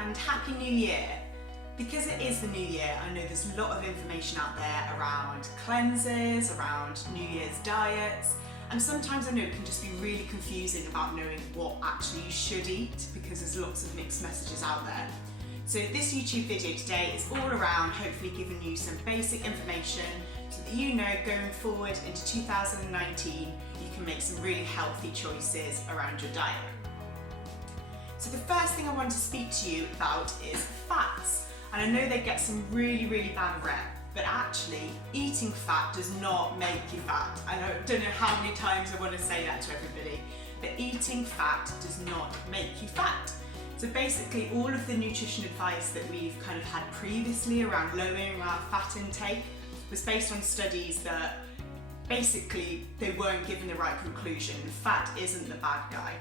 and Happy New Year! Because it is the new year, I know there's a lot of information out there around cleanses, around New Year's diets, and sometimes I know it can just be really confusing about knowing what actually you should eat because there's lots of mixed messages out there. So this YouTube video today is all around hopefully giving you some basic information so that you know going forward into 2019 you can make some really healthy choices around your diet. So the first thing I want to speak to you about is fats. And I know they get some really bad rep, but actually eating fat does not make you fat. I don't know how many times I want to say that to everybody, but eating fat does not make you fat. So basically all of the nutrition advice that we've kind of had previously around lowering our fat intake was based on studies that basically they weren't given the right conclusion. Fat isn't the bad guy.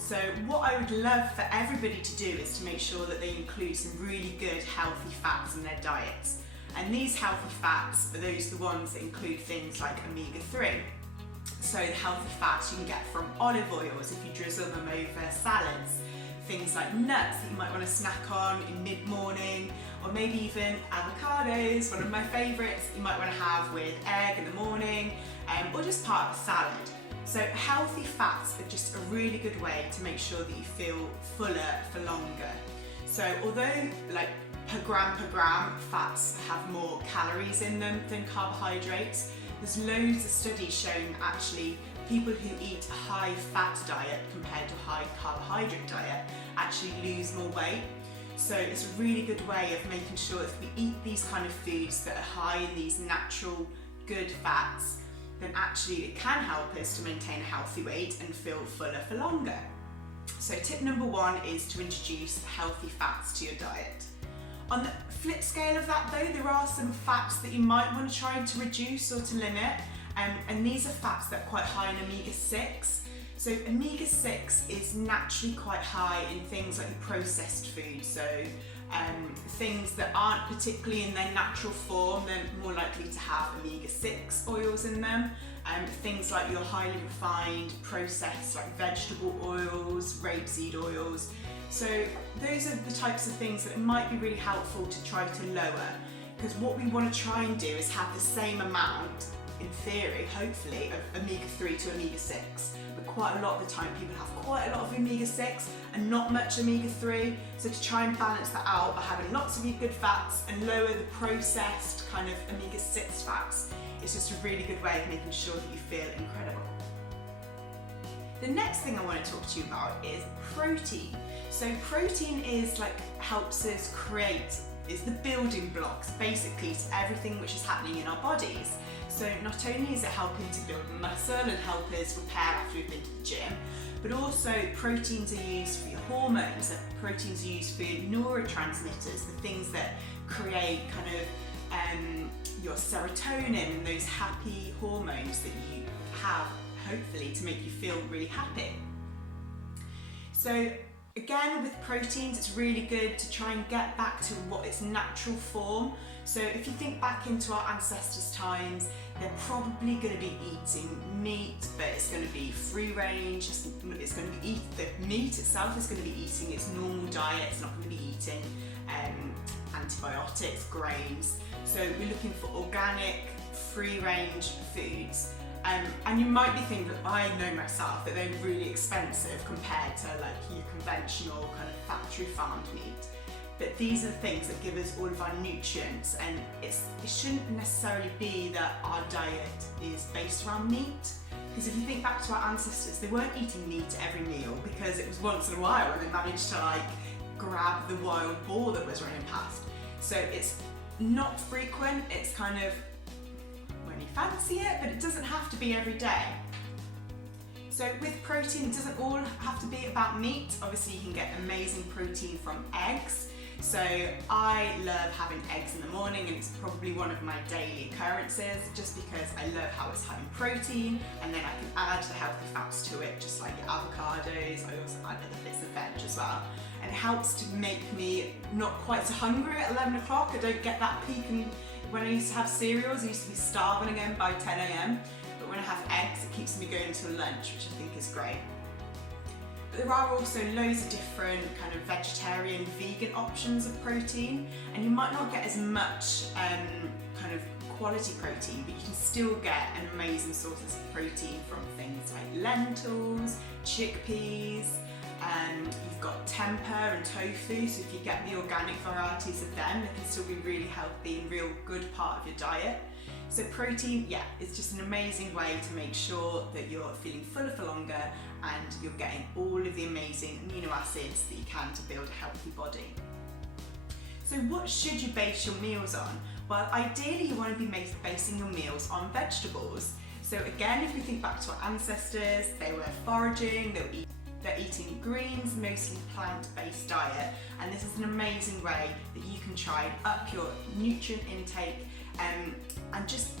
So what I would love for everybody to do is to make sure that they include some really good healthy fats in their diets. And these healthy fats are the ones that include things like omega-3. So the healthy fats you can get from olive oils if you drizzle them over salads. Things like nuts that you might want to snack on in mid-morning, or maybe even avocados, one of my favourites, you might want to have with egg in the morning, or just part of a salad. So healthy fats are just a really good way to make sure that you feel fuller for longer. So although like per gram fats have more calories in them than carbohydrates, there's loads of studies showing actually people who eat a high fat diet compared to a high carbohydrate diet actually lose more weight. So it's a really good way of making sure if we eat these kind of foods that are high in these natural good fats, then actually it can help us to maintain a healthy weight and feel fuller for longer. So tip number one is to introduce healthy fats to your diet. On the flip scale of that though, there are some fats that you might want to try to reduce or to limit, and these are fats that are quite high in omega-6. So omega-6 is naturally quite high in things like processed food, so things that aren't particularly in their natural form, they're more likely to have omega-6 oils in them. Things like your highly refined, processed like vegetable oils, rapeseed oils. So those are the types of things that might be really helpful to try to lower, because what we want to try and do is have the same amount, in theory, hopefully, of omega-3 to omega-6. But quite a lot of the time people have quite a lot of omega-6 and not much omega-3. So to try and balance that out by having lots of good fats and lower the processed kind of omega-6 fats, it's just a really good way of making sure that you feel incredible. The next thing I want to talk to you about is protein. So protein helps us create, is the building blocks basically to everything which is happening in our bodies. So not only is it helping to build muscle and help us repair after we've been to the gym, but also proteins are used for your hormones, proteins are used for your neurotransmitters, the things that create kind of your serotonin and those happy hormones that you have, hopefully, to make you feel really happy. So again, with proteins, it's really good to try and get back to what its natural form. So if you think back into our ancestors' times, they're probably going to be eating meat, but it's going to be free range. It's going to be the meat itself is going to be eating its normal diet. It's not going to be eating antibiotics, grains. So we're looking for organic, free range foods. And you might be thinking, I know myself, that they're really expensive compared to like your conventional kind of factory farmed meat. But these are the things that give us all of our nutrients, and it shouldn't necessarily be that our diet is based around meat. Because if you think back to our ancestors, they weren't eating meat at every meal because it was once in a while when they managed to like grab the wild boar that was running past. So it's not frequent, it's kind of when you fancy it, but it doesn't have to be every day. So with protein, it doesn't all have to be about meat. Obviously you can get amazing protein from eggs. So I love having eggs in the morning, and it's probably one of my daily occurrences just because I love how it's high in protein, and then I can add the healthy fats to it, just like avocados. I also add other bits of veg as well. And it helps to make me not quite so hungry at 11 o'clock. I don't get that peak, and when I used to have cereals, I used to be starving again by 10 AM. But when I have eggs, it keeps me going till lunch, which I think is great. there are also loads of different kind of vegetarian, vegan options of protein, and you might not get as much kind of quality protein, but you can still get an amazing sources of protein from things like lentils, chickpeas, you've got tempeh and tofu, so if you get the organic varieties of them, they can still be really healthy and real good part of your diet. So protein, yeah, is just an amazing way to make sure that you're feeling fuller for longer and you're getting all of the amazing amino acids that you can to build a healthy body. So what should you base your meals on? Well, ideally you want to be basing your meals on vegetables. So again, if we think back to our ancestors, they were foraging, they're eating greens, mostly plant-based diet, and this is an amazing way that you can try and up your nutrient intake and just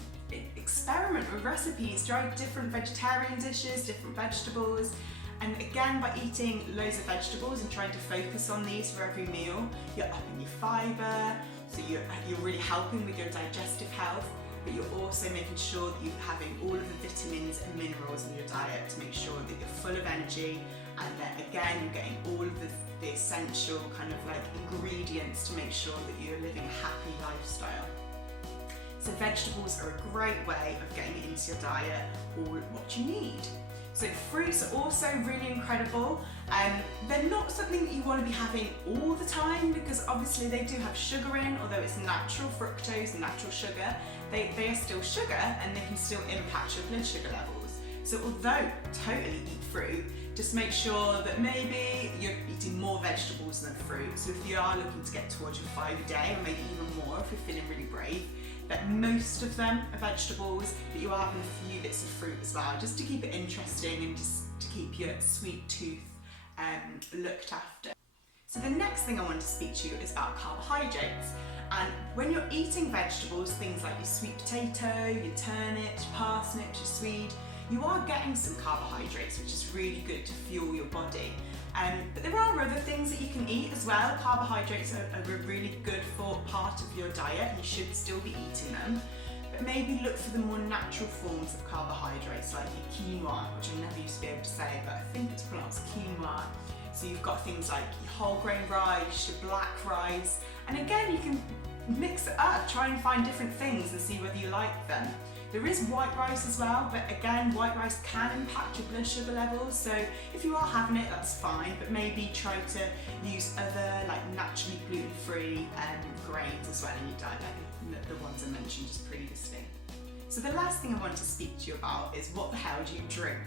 experiment with recipes, try different vegetarian dishes, different vegetables. And again, by eating loads of vegetables and trying to focus on these for every meal, you're upping your fibre, so you're really helping with your digestive health, but you're also making sure that you're having all of the vitamins and minerals in your diet to make sure that you're full of energy, and that again, you're getting all of the essential kind of like ingredients to make sure that you're living a happy lifestyle. So vegetables are a great way of getting it into your diet, all what you need. So fruits are also really incredible. They're not something that you want to be having all the time, because obviously they do have sugar in, although it's natural fructose and natural sugar, they are still sugar and they can still impact your blood sugar levels. So although totally eat fruit, just make sure that maybe you're eating more vegetables than fruit. So if you are looking to get towards your 5 a day, or maybe even more if you're feeling really brave, but most of them are vegetables, but you are having a few bits of fruit as well, just to keep it interesting and just to keep your sweet tooth looked after. So the next thing I want to speak to you is about carbohydrates. And when you're eating vegetables, things like your sweet potato, your turnip, your parsnip, your swede, you are getting some carbohydrates, which is really good to fuel your body. But there are other things that you can eat as well. Carbohydrates are a really good part of your diet, and you should still be eating them. But maybe look for the more natural forms of carbohydrates, like your quinoa, which I never used to be able to say, but I think it's pronounced quinoa. So you've got things like your whole grain rice, your black rice, and again, you can mix it up, try and find different things and see whether you like them. There is white rice as well, but again, white rice can impact your blood sugar levels, so if you are having it, that's fine, but maybe try to use other like naturally gluten-free grains as well in your diet, like the ones I mentioned just previously. So the last thing I want to speak to you about is what the hell do you drink?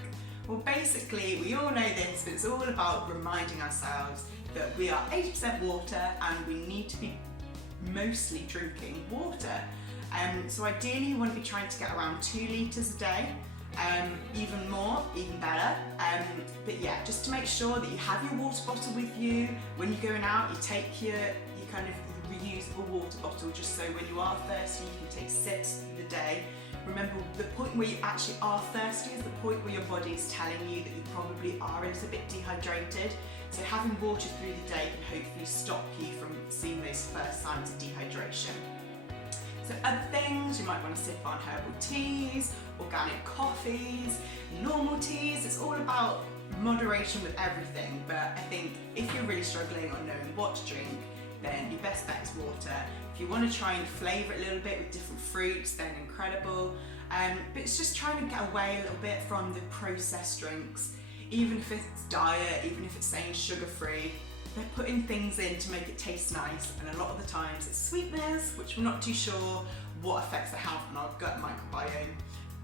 Well, basically, we all know this, but it's all about reminding ourselves that we are 80% water and we need to be mostly drinking water. So ideally you want to be trying to get around 2 litres a day, even more, even better. But yeah, just to make sure that you have your water bottle with you. When you're going out, you take your kind of reusable water bottle, just so when you are thirsty, you can take sips through the day. Remember, the point where you actually are thirsty is the point where your body is telling you that you probably are a little bit dehydrated. So having water through the day can hopefully stop you from seeing those first signs of dehydration. So other things, you might want to sip on herbal teas, organic coffees, normal teas. It's all about moderation with everything, but I think if you're really struggling on knowing what to drink, then your best bet is water. If you want to try and flavour it a little bit with different fruits, then incredible. But it's just trying to get away a little bit from the processed drinks. Even if it's diet, even if it's saying sugar-free, they're putting things in to make it taste nice, and a lot of the times it's sweeteners, which we're not too sure what affects the health and our gut microbiome,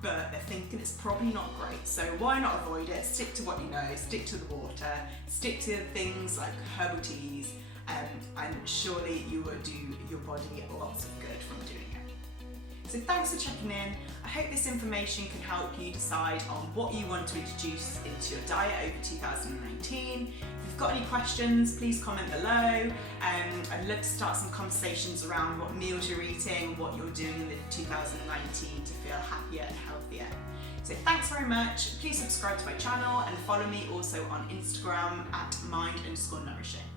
but they're thinking it's probably not great. So why not avoid it? Stick to what you know, stick to the water, stick to things like herbal teas, and surely you will do your body lots of good from doing it. So thanks for checking in. I hope this information can help you decide on what you want to introduce into your diet over 2019. If you've got any questions, please comment below. I'd love to start some conversations around what meals you're eating, what you're doing in 2019 to feel happier and healthier. So thanks very much. Please subscribe to my channel and follow me also on Instagram at mind_nourishing.